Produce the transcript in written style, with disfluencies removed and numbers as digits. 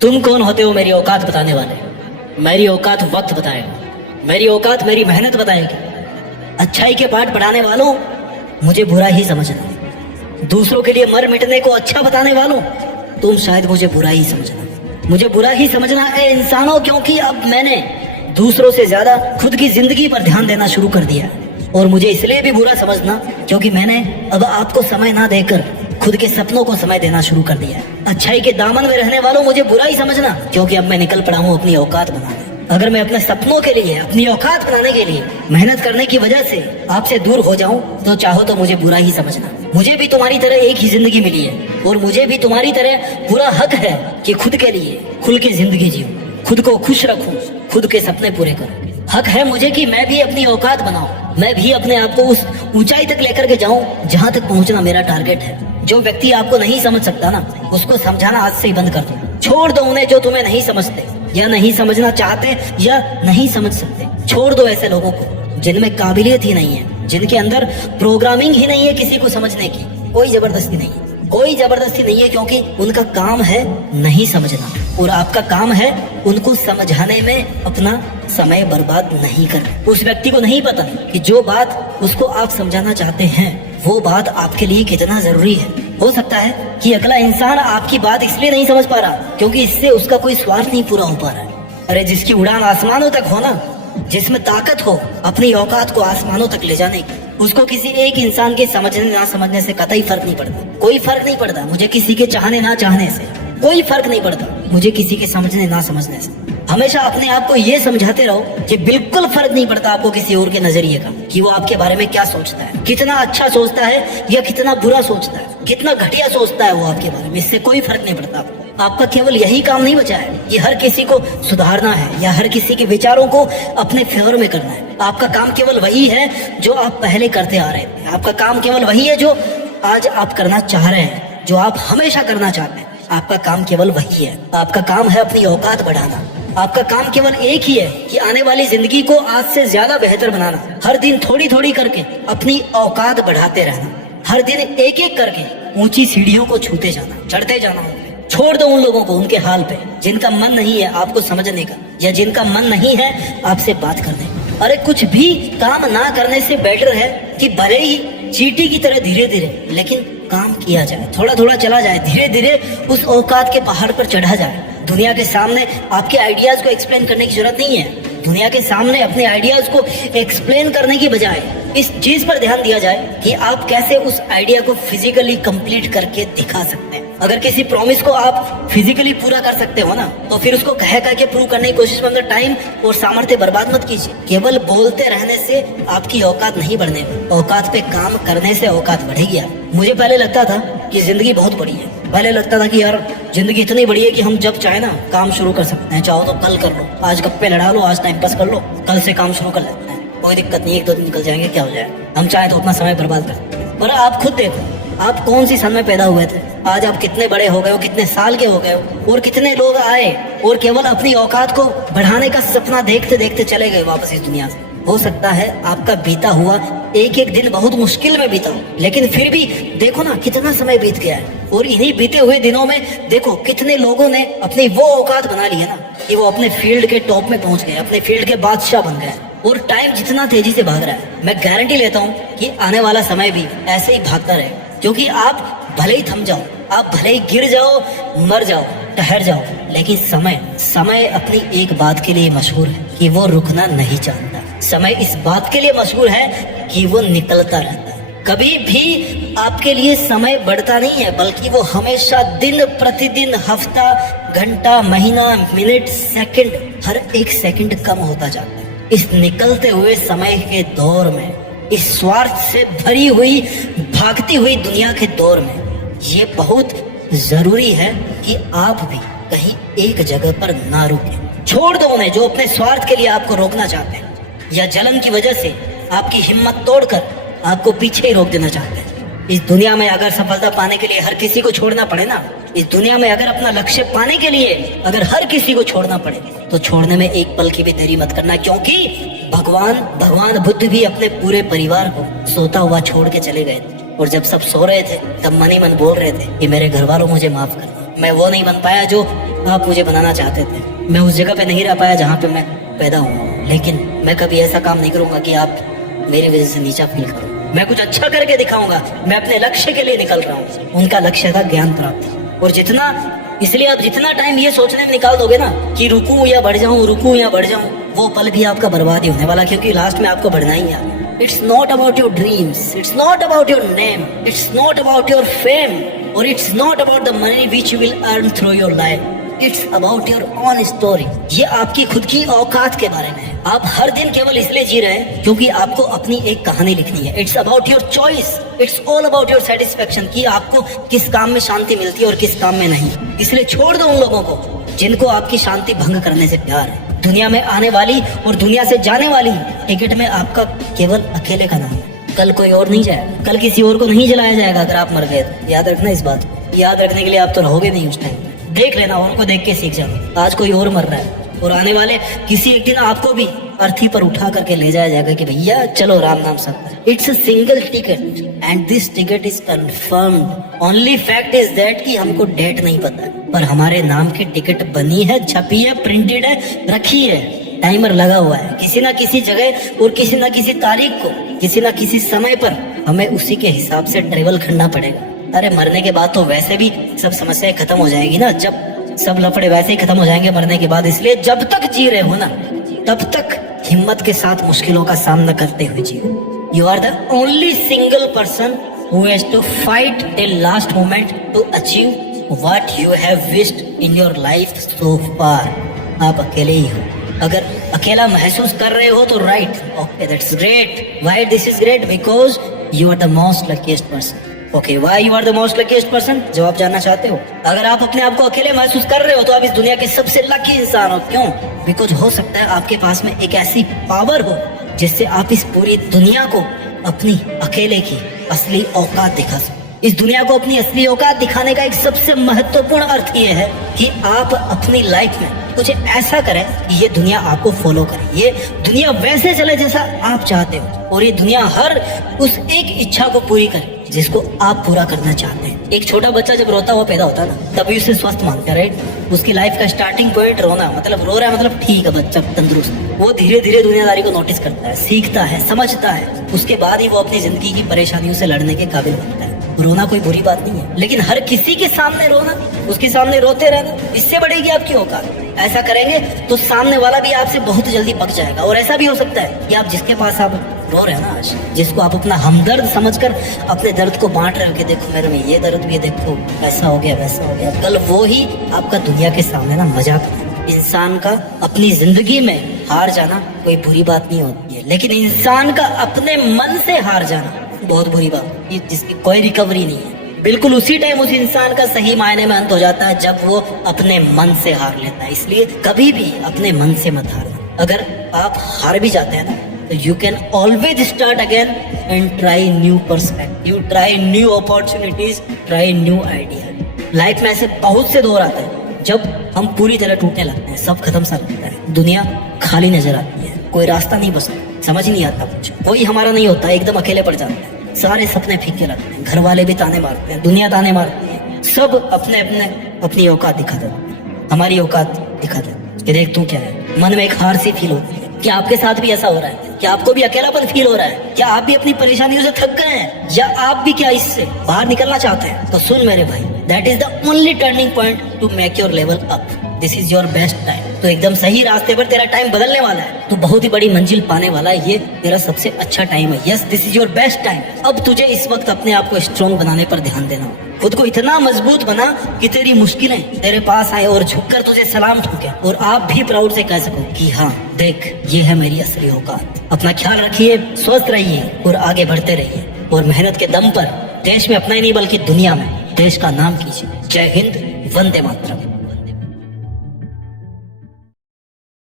तुम कौन होते हो मेरी औकात बताने वाले? मेरी औकात वक्त बताएगा, मेरी औकात मेरी मेहनत बताएगी। अच्छाई के पाठ पढ़ाने वालों मुझे बुरा ही समझना, दूसरों के लिए मर मिटने को अच्छा बताने वालों तुम शायद मुझे बुरा ही समझना। मुझे बुरा ही समझना है इंसानों, क्योंकि अब मैंने दूसरों से ज्यादा खुद की जिंदगी पर ध्यान देना शुरू कर दिया। और मुझे इसलिए भी बुरा समझना क्योंकि मैंने अब आपको समय ना देकर खुद के सपनों को समय देना शुरू कर दिया। अच्छाई के दामन में रहने वालों मुझे बुरा ही समझना, क्योंकि अब मैं निकल पड़ा हूँ अपनी औकात बनाने। अगर मैं अपने सपनों के लिए, अपनी औकात बनाने के लिए मेहनत करने की वजह से आपसे दूर हो जाऊं तो चाहो तो मुझे बुरा ही समझना। मुझे भी तुम्हारी तरह एक ही जिंदगी मिली है और मुझे भी तुम्हारी तरह पूरा हक है कि खुद के लिए खुल के जिंदगी जीऊं, खुद को खुश रखूं, खुद के सपने पूरे करूं। हक है मुझे कि मैं भी अपनी औकात बनाऊं, मैं भी अपने आप को उस ऊंचाई तक लेकर के जाऊं जहां तक पहुंचना मेरा टारगेट है। जो व्यक्ति आपको नहीं समझ सकता ना, उसको समझाना आज से ही बंद कर दो। छोड़ दो उन्हें जो तुम्हें नहीं समझते या नहीं समझना चाहते या नहीं समझ सकते। छोड़ दो ऐसे लोगों को जिनमें काबिलियत ही नहीं है, जिनके अंदर प्रोग्रामिंग ही नहीं है किसी को समझने की। कोई जबरदस्ती नहीं है, कोई जबरदस्ती नहीं है, क्योंकि उनका काम है नहीं समझना और आपका काम है उनको समझाने में अपना समय बर्बाद नहीं करना। उस व्यक्ति को नहीं पता कि जो बात उसको आप समझाना चाहते हैं वो बात आपके लिए कितना जरूरी है। हो सकता है कि अगला इंसान आपकी बात इसलिए नहीं समझ पा रहा क्योंकि इससे उसका कोई स्वार्थ नहीं पूरा हो पा रहा है। अरे जिसकी उड़ान आसमानों तक हो ना, जिसमें ताकत हो अपनी औकात को आसमानों तक ले जाने की, उसको किसी एक इंसान के समझने ना समझने से कतई फर्क नहीं पड़ता। कोई फर्क नहीं पड़ता मुझे किसी के चाहने ना चाहने से, कोई फर्क नहीं पड़ता मुझे किसी के समझने ना समझने से। हमेशा अपने आप को ये समझाते रहो कि बिल्कुल फर्क नहीं पड़ता आपको किसी और के नजरिए का, कि वो आपके बारे में क्या सोचता है, कितना अच्छा सोचता है या कितना बुरा सोचता है, कितना घटिया सोचता है वो आपके बारे में, इससे कोई फर्क नहीं पड़ता आपको। आपका केवल यही काम नहीं बचा है कि हर किसी को सुधारना है या हर किसी के विचारों को अपने फेवर में करना है। आपका काम केवल वही है जो आप पहले करते आ रहे थे। आपका काम केवल वही है जो आज आप करना चाह रहे हैं, जो आप हमेशा करना चाहते हैं। आपका काम केवल वही है। आपका काम है अपनी औकात बढ़ाना। आपका काम केवल एक ही है कि आने वाली जिंदगी को आज से ज्यादा बेहतर बनाना। हर दिन थोड़ी थोड़ी करके अपनी औकात बढ़ाते रहना। हर दिन एक एक करके ऊंची सीढ़ियों को छूते जाना, चढ़ते जाना। छोड़ दो उन लोगों को उनके हाल पे जिनका मन नहीं है आपको समझने का या जिनका मन नहीं है आपसे बात करने का। अरे कुछ भी काम ना करने से बेटर है कि भले ही चींटी की तरह धीरे धीरे लेकिन काम किया जाए, थोड़ा थोड़ा चला जाए, धीरे धीरे उस औकात के पहाड़ पर चढ़ा जाए। दुनिया के सामने आपके आइडियाज को एक्सप्लेन करने की जरूरत नहीं है। दुनिया के सामने अपने आइडियाज को एक्सप्लेन करने की बजाय इस चीज पर ध्यान दिया जाए कि आप कैसे उस आइडिया को फिजिकली कंप्लीट करके दिखा सकते हैं। अगर किसी प्रॉमिस को आप फिजिकली पूरा कर सकते हो ना, तो फिर उसको कह के प्रूव करने की कोशिश में अपना टाइम और सामर्थ्य बर्बाद मत कीजिए। केवल बोलते रहने से आपकी औकात नहीं बढ़ने, औकात पे काम करने से औकात बढ़ेगी। मुझे पहले लगता था कि जिंदगी बहुत बड़ी है। पहले लगता था कि यार जिंदगी इतनी बड़ी है कि हम जब चाहे ना काम शुरू कर सकते हैं। चाहो तो कल कर लो, आज गप्पे लड़ा लो, आज टाइम पास कर लो, कल से काम शुरू कर लेते हैं, कोई दिक्कत नहीं, एक दो दिन निकल जाएंगे, क्या हो जाए। हम चाहे तो अपना समय बर्बाद कर। पर आप खुद देखो, आप कौन सी सन में पैदा हुए थे, आज आप कितने बड़े हो गए हो, कितने साल के हो गए हो, और कितने लोग आए और केवल अपनी औकात को बढ़ाने का सपना देखते देखते चले गए वापस इस दुनिया से। हो सकता है आपका बीता हुआ एक एक दिन बहुत मुश्किल में बीता हो, लेकिन फिर भी देखो ना कितना समय बीत गया है। और इन्हीं बीते हुए दिनों में देखो कितने लोगों ने अपनी वो औकात बना ली है ना कि वो अपने फील्ड के टॉप में पहुंच गए, अपने फील्ड के बादशाह बन गए। और टाइम जितना तेजी से भाग रहा है, मैं गारंटी लेता हूँ कि आने वाला समय भी ऐसे ही भागता रहेगा। क्योंकि आप भले ही थम जाओ, आप भले ही गिर जाओ, मर जाओ, ठहर जाओ, लेकिन समय अपनी एक बात के लिए मशहूर है कि वो रुकना नहीं चाहता। समय इस बात के लिए मशहूर है कि वो निकलता रहता है। कभी भी आपके लिए समय बढ़ता नहीं है, बल्कि वो हमेशा दिन प्रतिदिन, हफ्ता, घंटा, महीना, मिनट, सेकंड, हर एक सेकंड कम होता जाता है। इस निकलते हुए समय के दौर में, इस स्वार्थ से भरी हुई भागती हुई दुनिया के दौर में, ये बहुत जरूरी है कि आप भी कहीं एक जगह पर ना रुकें। छोड़ दो उन्हें जो अपने स्वार्थ के लिए आपको रोकना चाहते हैं या जलन की वजह से आपकी हिम्मत तोड़कर आपको पीछे ही रोक देना चाहते हैं। इस दुनिया में अगर सफलता पाने के लिए हर किसी को छोड़ना पड़े ना, इस दुनिया में अगर अपना लक्ष्य पाने के लिए अगर हर किसी को छोड़ना पड़े तो छोड़ने में एक पल की भी देरी मत करना। क्योंकि भगवान बुद्ध भी अपने पूरे परिवार को सोता हुआ छोड़ के चले गए थे। और जब सब सो रहे थे तब मन ही मन बोल रहे थे कि मेरे घर वालों मुझे माफ करना, मैं वो नहीं बन पाया जो आप मुझे बनाना चाहते थे। मैं उस जगह पे नहीं रह पाया जहाँ पे मैं पैदा हुआ। लेकिन मैं कभी ऐसा काम नहीं करूंगा कि आप मेरी वजह से नीचा फील करो। मैं कुछ अच्छा करके दिखाऊंगा। मैं अपने लक्ष्य के लिए निकल रहा हूँ। उनका लक्ष्य था ज्ञान प्राप्ति। और इसलिए आप जितना टाइम ये सोचने में निकाल दोगे ना कि रुकूं या बढ़ जाऊं, रुकूं या बढ़ जाऊं, वो पल भी आपका बर्बाद ही होने वाला, क्योंकि लास्ट में आपको बढ़ना ही है। It's not about your dreams, it's not about your name, it's not about your fame, और it's not about the money which you will earn through your life. It's about your own story. ये आपकी खुद की औकात के बारे में है। आप हर दिन केवल इसलिए जी रहे हैं क्योंकि आपको अपनी एक कहानी लिखनी है। It's about your choice, it's all about your satisfaction, कि आपको किस काम में शांति मिलती है और किस काम में नहीं। इसलिए छोड़ दो उन लोगों को जिनको आपकी शांति भंग करने से प्यार है। दुनिया में आने वाली और दुनिया से जाने वाली टिकट में आपका केवल अकेले का नाम है। कल कोई और नहीं जाएगा, कल किसी और को नहीं जलाया जाएगा अगर आप मर गए तो। याद रखना इस बात को। याद रखने के लिए आप तो रहोगे नहीं उस टाइम। देख लेना, और को देख के सीख जाना। आज कोई और मर रहा है और आने वाले किसी एक दिन आपको भी अर्थी पर उठा करके ले जाया जाएगा कि भैया चलो राम नाम सब। It's a single ticket and this ticket is confirmed. Only fact is that कि हमको डेट नहीं पता, पर हमारे नाम की टिकट बनी है, छपी है, प्रिंटेड है, रखी है, टाइमर लगा हुआ है। किसी ना किसी जगह और किसी ना किसी तारीख को, किसी ना किसी समय पर हमें उसी के हिसाब से ट्रेवल करना पड़ेगा। अरे मरने के बाद तो वैसे भी सब समस्याएं खत्म हो जाएगी ना, जब सब लफड़े वैसे ही खत्म हो जाएंगे मरने के बाद। इसलिए जब तक जी रहे हो ना, तब तक हिम्मत के साथ मुश्किलों का सामना करते हुए जियो। You are the only single person who has to fight till last moment to achieve what you have wished in your life so far. आप अकेले ही हो। अगर अकेला महसूस कर रहे हो तो right, okay, that's great. Why this is great? Because you are the most luckiest person. Okay, why you are the most luckiest person? जवाब जानना चाहते हो? अगर आप अपने आप को अकेले महसूस कर रहे हो तो आप इस दुनिया के सबसे लकी इंसान हो। क्यों? बिकॉज हो सकता है आपके पास में एक ऐसी पावर हो जिससे आप इस पूरी दुनिया को अपनी अकेले की असली औकात दिखा सको। इस दुनिया को अपनी असली औकात दिखाने का एक सबसे महत्वपूर्ण अर्थ ये है कि आप अपनी लाइफ में कुछ ऐसा करें कि ये दुनिया आपको फॉलो करे, ये दुनिया वैसे चले जैसा आप चाहते हो, और ये दुनिया हर उस एक इच्छा को पूरी करे जिसको आप पूरा करना चाहते हैं। एक छोटा बच्चा जब रोता हुआ पैदा होता है ना, तभी उसे स्वस्थ मानते हैं, राइट? उसकी लाइफ का स्टार्टिंग पॉइंट रोना, मतलब रो रहा है मतलब ठीक है बच्चा तंदुरुस्त। वो धीरे धीरे दुनियादारी को नोटिस करता है, सीखता है, समझता है। उसके बाद ही वो अपनी जिंदगी की परेशानियों से लड़ने के काबिल बनता है। रोना कोई बुरी बात नहीं है, लेकिन हर किसी के सामने रोना, उसके सामने रोते रहना, इससे बढ़ेगी आपकी औकात। ऐसा करेंगे तो सामने वाला भी आपसे बहुत जल्दी पक जाएगा। और ऐसा भी हो सकता है कि आप जिसके पास आप रो रहे हैं ना आज, जिसको आप अपना हमदर्द समझकर अपने दर्द को बांट रहे हो कि देखो मेरे में ये दर्द भी है, देखो ऐसा हो गया वैसा हो गया, कल वो ही आपका दुनिया के सामने ना मजाक है। इंसान का अपनी जिंदगी में हार जाना कोई बुरी बात नहीं होती है, लेकिन इंसान का अपने मन से हार जाना बहुत बुरी बात, जिसकी कोई रिकवरी नहीं है। बिल्कुल उसी टाइम उस इंसान का सही मायने में अंत हो जाता है जब वो अपने मन से हार लेता है। इसलिए कभी भी अपने मन से मत हारना। अगर आप हार भी जाते हैं ना, तो you can always start again and try new perspective, try new opportunities, try new idea. Life में ऐसे बहुत से दौर आते हैं जब हम पूरी तरह टूटने लगते हैं, सब खत्म सा लगता है, दुनिया खाली नजर आती है, कोई रास्ता नहीं बचता, समझ नहीं आता कुछ, कोई हमारा नहीं होता, एकदम अकेले पड़ जाते हैं, सारे सपने फीके लगते हैं, घर वाले भी ताने मारते हैं, दुनिया ताने मारती है, सब अपने अपने अपनी औकात दिखा देते हैं, हमारी औकात दिखा देते कि देख तू क्या है। मन में एक हार सी फील होती है। क्या आपके साथ भी ऐसा हो रहा है? क्या आपको भी अकेलापन फील हो रहा है? क्या आप भी अपनी परेशानियों से थक गए हैं, या आप भी क्या इससे बाहर निकलना चाहते हैं? तो सुन मेरे भाई, that is the only turning point two make your level up. This is your best time. तो एकदम सही रास्ते पर तेरा टाइम बदलने वाला है, तो बहुत ही बड़ी मंजिल पाने वाला है। ये तेरा सबसे अच्छा टाइम है। Yes, this is your best time. अब तुझे इस वक्त अपने आप को स्ट्रॉन्ग बनाने पर ध्यान देना, खुद को इतना मजबूत बना कि तेरी मुश्किलें तेरे पास आए और झुककर तुझे सलाम ठोके, और आप भी प्राउड से कह सको कि हाँ देख, ये है मेरी असली औकात। अपना ख्याल रखिए, स्वस्थ रहिए और आगे बढ़ते रहिए, और मेहनत के दम पर देश में अपना ही नहीं बल्कि दुनिया में देश का नाम कीजिए। जय हिंद, वंदे मातरम।